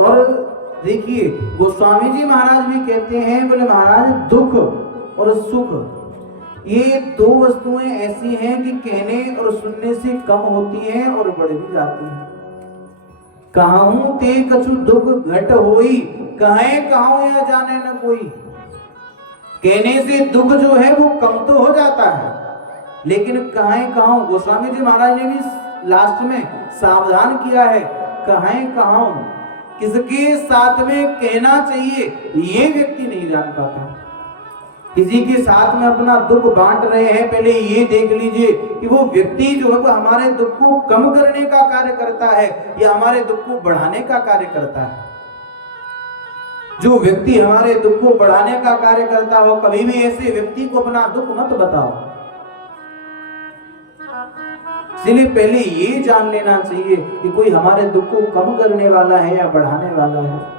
और देखिए गोस्वामी जी महाराज भी कहते हैं, बोले महाराज दुख और सुख ये दो वस्तुएं ऐसी हैं कि कहने और सुनने से कम होती हैं और बढ़ भी जाती हैं। कहूं ते कछु दुख घट होई, कहे कहूं या जाने न कोई। कहने से दुख जो है वो कम तो हो जाता है, लेकिन कहे कहूं, गोस्वामी जी महाराज ने भी लास्ट में सावधान किया है, कहे कहूं किसके साथ में कहना चाहिए ये व्यक्ति नहीं जान पाता। किसी के साथ में अपना दुख बांट रहे हैं, पहले ये देख लीजिए कि वो व्यक्ति जो है वो हमारे दुख को कम करने का कार्य करता है या हमारे दुख को बढ़ाने का कार्य करता है। जो व्यक्ति हमारे दुख को बढ़ाने का कार्य करता हो, कभी भी ऐसे व्यक्ति को अपना दुख मत बताओ। इसलिए पहले ये जान लेना चाहिए कि कोई हमारे दुख को कम करने वाला है या बढ़ाने वाला है।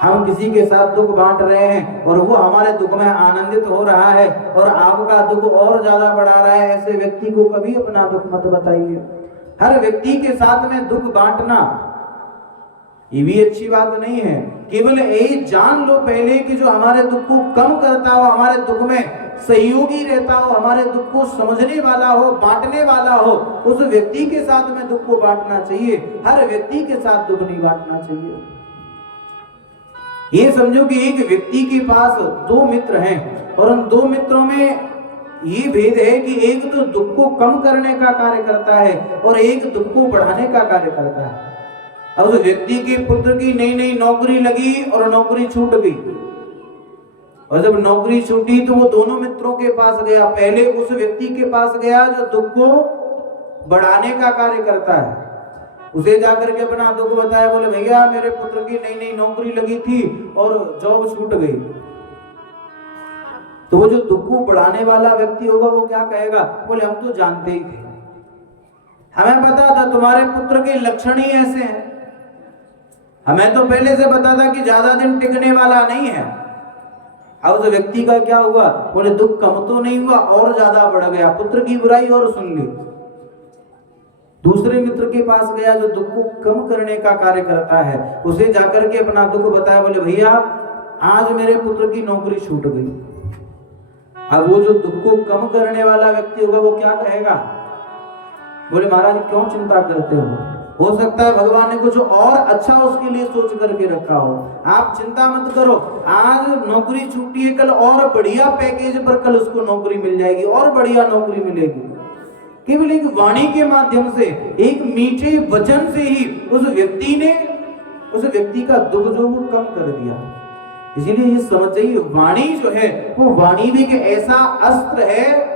हम किसी के साथ दुख बांट रहे हैं और वो हमारे दुख में आनंदित हो रहा है और आपका दुख और ज्यादा बढ़ा रहा है, ऐसे व्यक्ति को कभी अपना दुख मत बताइए। हर व्यक्ति के साथ में दुख बांटना ये भी अच्छी बात नहीं है। केवल यही जान लो पहले कि जो हमारे दुख को कम करता हो, हमारे दुख में सहयोगी रहता हो, हमारे दुख को समझने वाला हो, बांटने वाला हो, उस व्यक्ति के साथ में दुख को बांटना चाहिए। हर व्यक्ति के साथ दुख नहीं बांटना चाहिए। ये समझो कि एक व्यक्ति के पास दो मित्र हैं और उन दो मित्रों में ये भेद है कि एक तो दुख को कम करने का कार्य करता है और एक दुख को बढ़ाने का कार्य करता है। अब उस व्यक्ति के पुत्र की नई नई नौकरी लगी और नौकरी छूट गई, और जब नौकरी छूटी तो वो दोनों मित्रों के पास गया। पहले उस व्यक्ति के पास गया जो दुख को बढ़ाने का कार्य करता है, उसे जाकर के अपना दुख बताया, बोले भैया मेरे पुत्र की नई नई नौकरी लगी थी और जॉब छूट गई। तो वो जो दुख को बढ़ाने वाला व्यक्ति होगा वो क्या कहेगा, बोले हम तो जानते ही थे, हमें पता था तुम्हारे पुत्र के लक्षण ही ऐसे हैं, हमें तो पहले से पता था कि ज्यादा दिन टिकने वाला नहीं है। अब उस व्यक्ति का क्या हुआ, बोले दुख कम तो नहीं हुआ और ज्यादा बढ़ गया, पुत्र की बुराई और सुन ली। दूसरे मित्र के पास गया जो दुख को कम करने का कार्य करता है, उसे जाकर के अपना दुख बताया, बोले भैया आज मेरे पुत्र की नौकरी छूट गई। अब वो जो दुख को कम करने वाला व्यक्ति होगा वो क्या कहेगा, बोले महाराज क्यों चिंता करते हो सकता है भगवान ने कुछ और अच्छा उसके लिए सोच करके रखा हो, आप चिंता मत करो, आज नौकरी छूटी है, कल और बढ़िया पैकेज पर कल उसको नौकरी मिल जाएगी और बढ़िया नौकरी मिलेगी। केवल एक वाणी के माध्यम से, एक मीठे वचन से ही उस व्यक्ति ने उस व्यक्ति का दुख जो वो कम कर दिया। इसीलिए ये समझ जाइए वाणी जो है वो वाणी भी एक ऐसा अस्त्र है,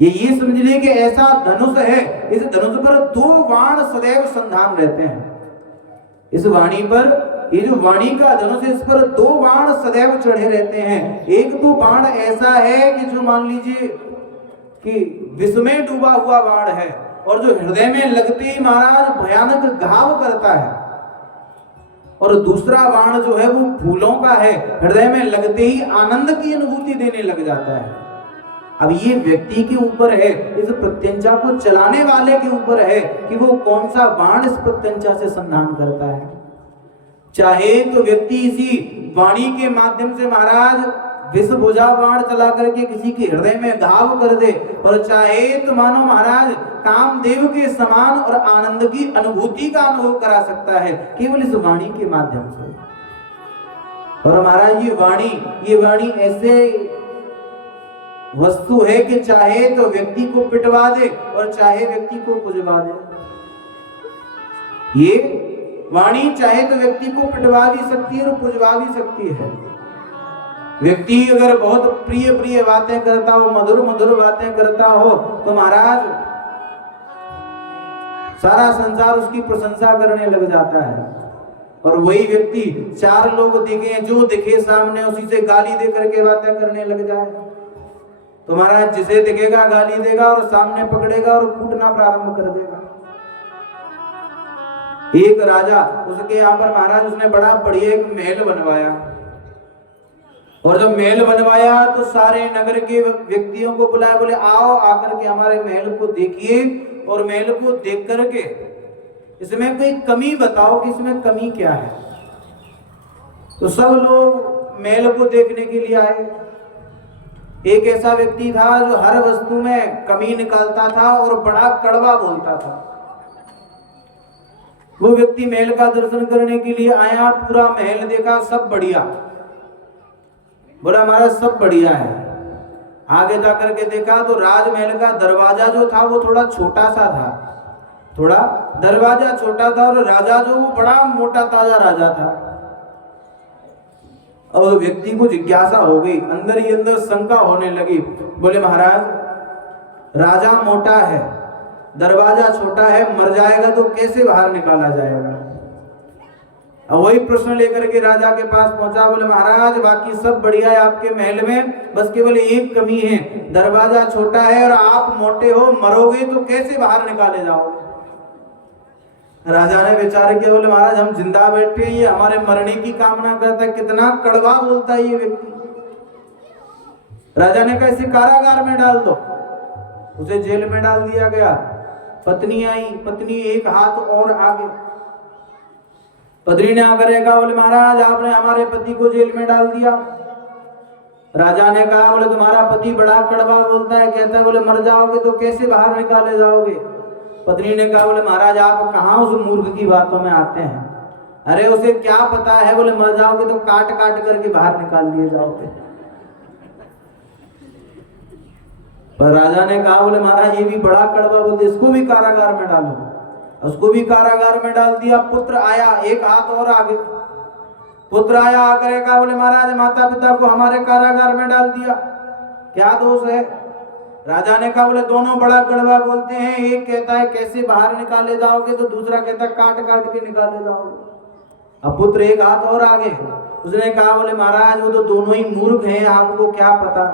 ये समझ लीजिए कि ऐसा धनुष है, इस धनुष पर दो बाण सदैव संधान रहते हैं। इस वाणी पर, ये जो वाणी का धनुष है, इस पर दो बाण सदैव चढ़े रहते हैं। एक तो बाण ऐसा है कि जो मान लीजिए कि विष में डूबा हुआ बाण है और जो हृदय में लगते ही महाराज भयानक घाव करता है, और दूसरा बाण जो है वो फूलों का है, हृदय में लगते ही आनंद की अनुभूति देने लग जाता है। अब ये व्यक्ति के ऊपर है, इस प्रत्यंचा को चलाने वाले के ऊपर है कि वो कौन सा बाण इस प्रत्यंचा से संधान करता है। चाहे तो व्यक्ति इसी वाणी के माध्यम से महाराज विष बुझा बाण चला करके किसी के हृदय में घाव कर दे, और चाहे तो मानो महाराज कामदेव के समान और आनंद की अनुभूति का अनुभव करा सकता है केवल इस वाणी के माध्यम से। और महाराज ये वाणी ऐसे वस्तु है कि चाहे तो व्यक्ति को पिटवा दे और चाहे व्यक्ति को पुजवा दे। ये वाणी चाहे तो व्यक्ति को पिटवा भी सकती है और पुजवा भी सकती है। व्यक्ति अगर बहुत प्रिय बातें करता हो, मधुर बातें करता हो, तो महाराज सारा संसार उसकी प्रशंसा करने लग जाता है। और वही व्यक्ति चार लोग दिखे, जो दिखे सामने उसी से गाली दे करके बातें करने लग जाए, तो महाराज जिसे दिखेगा गाली देगा और सामने पकड़ेगा और कूटना प्रारंभ कर देगा। एक राजा, उसके यहाँ पर महाराज उसने बड़ा बढ़िया एक महल बनवाया, और जब महल बनवाया तो सारे नगर के व्यक्तियों को बुलाया, बोले आओ आकर के हमारे महल को देखिए, और महल को देख करके इसमें कोई कमी बताओ कि इसमें कमी क्या है। तो सब लोग महल को देखने के लिए आए। एक ऐसा व्यक्ति था जो हर वस्तु में कमी निकालता था और बड़ा कड़वा बोलता था। वो व्यक्ति महल का दर्शन करने के लिए आया, पूरा महल देखा, सब बढ़िया, बोला हमारा सब बढ़िया है। आगे जाकर के देखा तो राजमहल का दरवाजा जो था वो थोड़ा छोटा सा था, थोड़ा दरवाजा छोटा था, और राजा जो वो बड़ा मोटा ताजा राजा था। और व्यक्ति को जिज्ञासा हो गई, अंदर ही अंदर शंका होने लगी। बोले महाराज राजा मोटा है, दरवाजा छोटा है, मर जाएगा तो कैसे बाहर निकाला जाएगा। अब वही प्रश्न लेकर के राजा के पास पहुंचा। बोले महाराज बाकी सब बढ़िया है आपके महल में, बस केवल एक कमी है, दरवाजा छोटा है और आप मोटे हो, मरोगे तो कैसे बाहर निकाले जाओगे। राजा ने विचार किया, बोले महाराज हम जिंदा बैठे हैं, ये हमारे मरने की कामना करता है, कितना कड़वा बोलता है ये व्यक्ति। राजा ने कहा इसे कारागार में डाल दो। उसे जेल में डाल दिया गया। पत्नी आई, पत्नी एक हाथ और आगे, पत्नी ने आकर कहा बोले महाराज आपने हमारे पति को जेल में डाल दिया। राजा ने कहा बोले तुम्हारा पति बड़ा कड़वा बोलता है, कहता है बोले मर जाओगे तो कैसे बाहर निकाले जाओगे। पत्नी ने कहा बोले महाराज आप कहाँ उस मूर्ख की बातों में आते हैं, अरे उसे क्या पता है, बोले मर जाओगे तो काट काट करके बाहर निकाल दिए जाओगे। पर राजा ने कहा बोले महाराज ये भी बड़ा कड़वा बोलते, इसको भी कारागार में डालो। उसको भी कारागार में डाल दिया। पुत्र आया, एक हाथ और आगे, पुत्र आया आकर कहा बोले महाराज माता पिता को हमारे कारागार में डाल दिया, क्या दोष है। राजा ने कहा बोले दोनों बड़ा कड़वा बोलते हैं, एक कहता है कैसे बाहर निकाले जाओगे, तो दूसरा कहता है काट काट के निकाले जाओगे। अब पुत्र एक हाथ और आगे, उसने कहा बोले महाराज वो तो दोनों ही मूर्ख हैं, आपको क्या पता।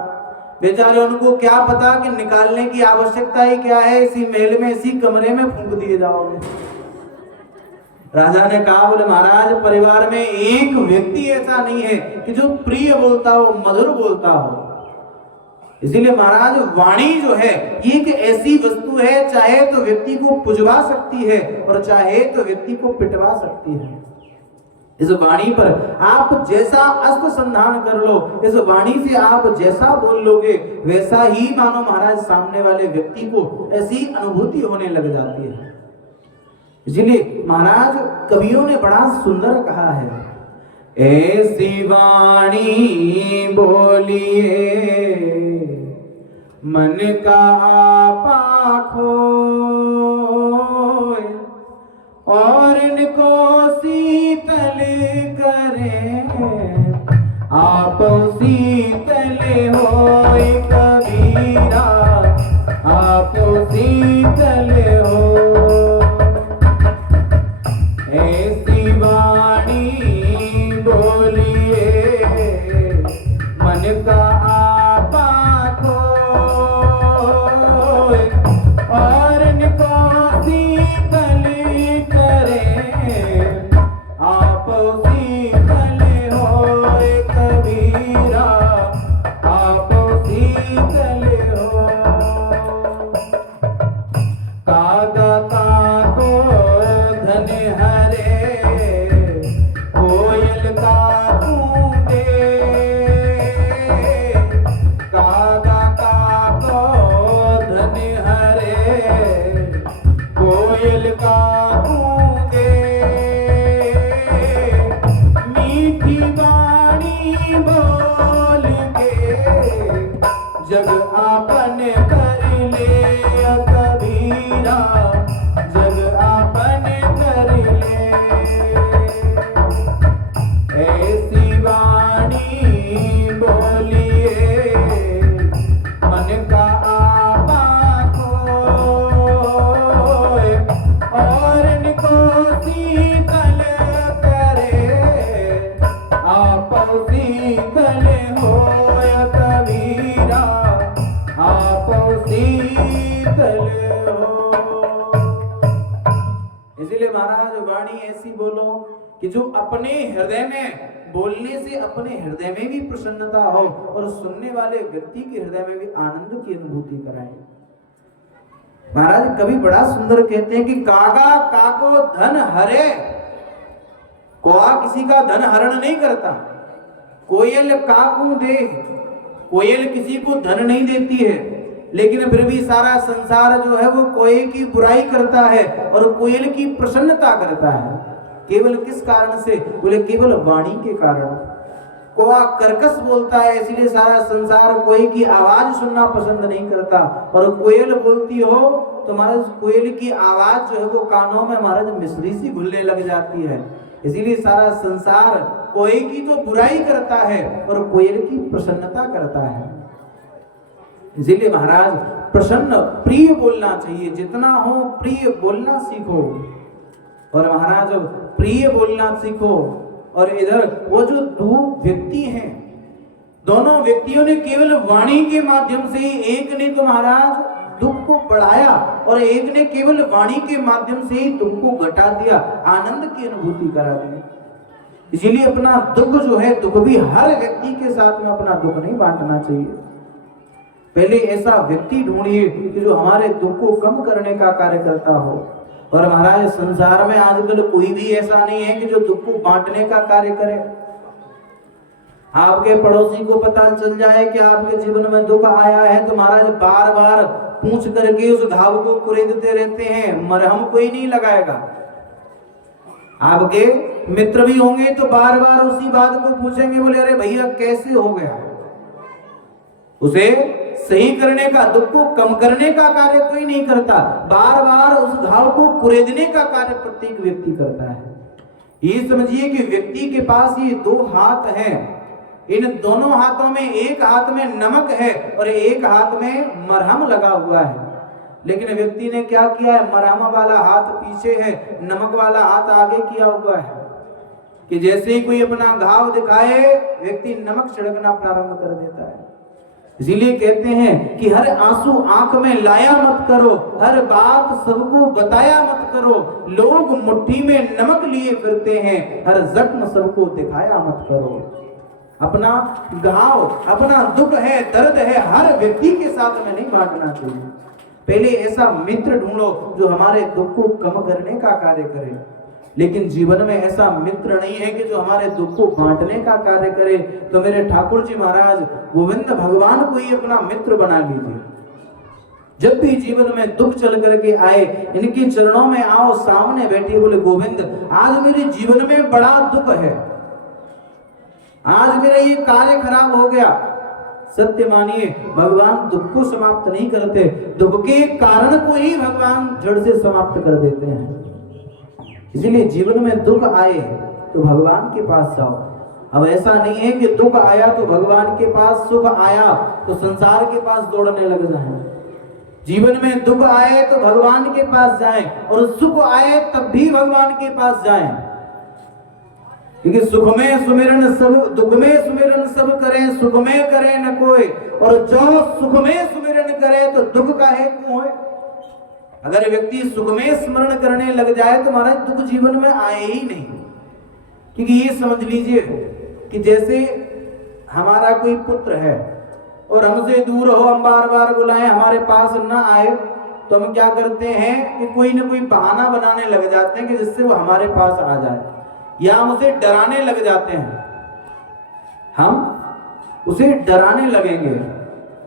बेचारे उनको क्या पता कि निकालने की आवश्यकता ही क्या है, इसी महल में इसी कमरे में फूंक दिए जाओगे। राजा ने कहा बोले महाराज परिवार में एक व्यक्ति ऐसा नहीं है कि जो प्रिय बोलता हो, मधुर बोलता हो। इसीलिए महाराज वाणी जो है ये एक ऐसी वस्तु है, चाहे तो व्यक्ति को पुजवा सकती है और चाहे तो व्यक्ति को पिटवा सकती है। इस वाणी पर आप जैसा अस्त्र संधान कर लो, इस वाणी से आप जैसा बोल लोगे वैसा ही मानो महाराज सामने वाले व्यक्ति को ऐसी अनुभूति होने लग जाती है। इसलिए महाराज कवियों ने बड़ा सुंदर कहा है, ऐसी वाणी बोलिए मन का आपा खोए, और इनको शीतल करें आप शीतल होए कबीरा, आप शीतल हो। ऐसी वाणी बोलिए मन का आपा खोए, और इनको शीतल करें आप शीतल होए कबीरा, आप शीतल हो। कागा काको धन हरे, कोयल का कूदे, कागा काको धन हरे, कोयल का कूदे, मीठी वाणी बोल के जग आपन कर ले कबीरा, जग आपन कर ले। ऐसी वाणी बोलिए मन का आपा खोए, और इनको शीतल करे आप शीतल होए कबीरा, आप शीतल हो। इसलिए महाराज वाणी ऐसी बोलो कि जो अपने हृदय में बोलने से अपने हृदय में भी प्रसन्नता हो और सुनने वाले व्यक्ति के हृदय में भी आनंद की अनुभूति कराए। महाराज कवि बड़ा सुंदर कहते हैं कि कागा काको धन हरे। कौआ किसी का धन हरण नहीं करता। कोयल काकू दे, कोयल किसी को धन नहीं देती है, लेकिन फिर भी सारा संसार जो है वो कोयल की बुराई करता है और कोयल की प्रसन्नता करता है। केवल किस कारण से? बोले केवल वाणी के कारण। कौआ कर्कश बोलता है, इसलिए सारा संसार कोयल की आवाज सुनना पसंद नहीं करता, और कोयल बोलती हो तो महाराज कोयल की आवाज जो है वो कानों में महाराज मिश्री सी घुलने लग जाती है। इसीलिए सारा संसार कोयल की तो बुराई करता है और कोयल की प्रसन्नता करता है। इसीलिए महाराज प्रसन्न प्रिय बोलना चाहिए, जितना हो प्रिय बोलना सीखो। और महाराज प्रिय बोलना सीखो। और इधर वो जो दो व्यक्ति हैं, दोनों व्यक्तियों ने केवल वाणी के माध्यम से ही, एक ने तो महाराज दुख को बढ़ाया और एक ने केवल वाणी के माध्यम से ही दुख को घटा दिया, आनंद की अनुभूति करा दी। इसीलिए अपना दुख जो है, दुख भी हर व्यक्ति के साथ में अपना दुख नहीं बांटना चाहिए। पहले ऐसा व्यक्ति ढूंढिए कि जो हमारे दुख को कम करने का कार्य करता हो। और महाराज संसार में आजकल कोई भी ऐसा नहीं है कि जो दुख को बांटने का कार्य करे। आपके पड़ोसी को पता चल जाए कि आपके जीवन में दुख आया है तो महाराज बार बार पूछ करके उस घाव को कुरेदते रहते हैं, मरहम कोई नहीं लगाएगा। आपके मित्र भी होंगे तो बार बार उसी बात को पूछेंगे, बोले अरे भैया कैसे हो गया। उसे सही करने का, दुख को कम करने का कार्य कोई नहीं करता, बार बार उस घाव को कुरेदने का कार्य प्रत्येक व्यक्ति करता है। ये समझिए कि व्यक्ति के पास ये दो हाथ हैं, इन दोनों हाथों में एक हाथ में नमक है और एक हाथ में मरहम लगा हुआ है। लेकिन व्यक्ति ने क्या किया है, मरहम वाला हाथ पीछे है, नमक वाला हाथ आगे किया हुआ है कि जैसे ही कोई अपना घाव दिखाए व्यक्ति नमक छिड़कना प्रारंभ कर देता है। इसीलिए कहते हैं कि हर आंसू आंख में लाया मत करो, हर बात सबको बताया मत करो, लोग मुट्ठी में नमक लिए फिरते हैं, हर जख्म सबको दिखाया मत करो। अपना घाव, अपना दुख है, दर्द है, हर व्यक्ति के साथ में नहीं बांटना चाहिए। पहले ऐसा मित्र ढूंढो जो हमारे दुख को कम करने का कार्य करे। लेकिन जीवन में ऐसा मित्र नहीं है कि जो हमारे दुख को बांटने का कार्य करे। तो मेरे ठाकुर जी महाराज गोविंद भगवान को ही अपना मित्र बना लीजिए। जब भी जीवन में दुख चल करके आए, इनके चरणों में आओ, सामने बैठिए, बोले गोविंद आज मेरे जीवन में बड़ा दुख है, आज मेरा ये कार्य खराब हो गया। सत्य मानिए भगवान दुख को समाप्त नहीं करते, दुख के कारण को ही भगवान जड़ से समाप्त कर देते हैं। इसीलिए जीवन में दुख आए तो भगवान के पास जाओ। अब ऐसा नहीं है कि दुख आया तो भगवान के पास, सुख आया तो संसार के पास दौड़ने लग जाएं। जीवन में दुख आए तो भगवान के पास जाएं और सुख आए तब भी भगवान के पास जाएं। क्योंकि सुख में सुमिरन सब, दुख में सुमिरन सब करें, सुख में करे न कोई, और जो सुख में सुमिरन करे तो दुख का है क्यों है। अगर व्यक्ति सुख में स्मरण करने लग जाए तो महाराज दुख जीवन में आए ही नहीं। क्योंकि ये समझ लीजिए कि जैसे हमारा कोई पुत्र है और हमसे दूर हो, हम बार बार बुलाएं, हमारे पास ना आए, तो हम क्या करते हैं कि कोई ना कोई बहाना बनाने लग जाते हैं कि जिससे वो हमारे पास आ जाए, या हम उसे डराने लग जाते हैं। हम उसे डराने लगेंगे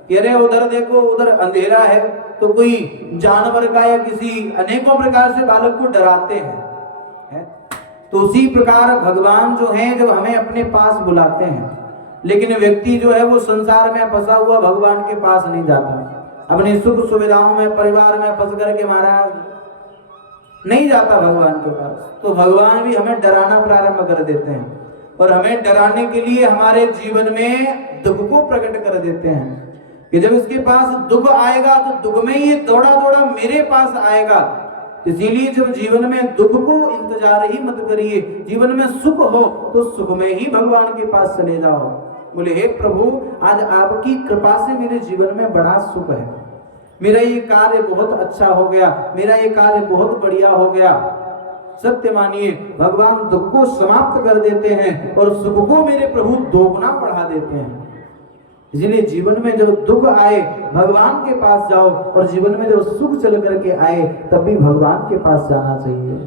कि अरे उधर देखो, उधर अंधेरा है, तो कोई जानवर का या किसी अनेकों प्रकार से बालक को डराते हैं। तो उसी प्रकार भगवान जो हैं जब हमें अपने पास बुलाते हैं, लेकिन व्यक्ति जो है वो संसार में फंसा हुआ भगवान के पास नहीं जाता, अपनी सुख सुविधाओं में, परिवार में फंस करके महाराज नहीं जाता भगवान के पास। तो भगवान भी हमें डराना प्रारंभ कर देते हैं और हमें डराने के लिए हमारे जीवन में दुख को प्रकट कर देते हैं कि जब इसके पास दुख आएगा तो दुख में ये दौड़ा दौड़ा मेरे पास आएगा। इसीलिए जब जीवन में दुख को इंतजार ही मत करिए, जीवन में सुख हो तो सुख में ही भगवान के पास चले जाओ। बोले हे प्रभु, आज आपकी कृपा से मेरे जीवन में बड़ा सुख है, मेरा ये कार्य बहुत अच्छा हो गया, मेरा ये कार्य बहुत बढ़िया हो गया। सत्य मानिए भगवान दुख को समाप्त कर देते हैं और सुख को मेरे प्रभु दोगुना बढ़ा देते हैं। इसलिए जीवन में जब दुख आए भगवान के पास जाओ, और जीवन में जब सुख चल करके आए तब भी भगवान के पास जाना चाहिए।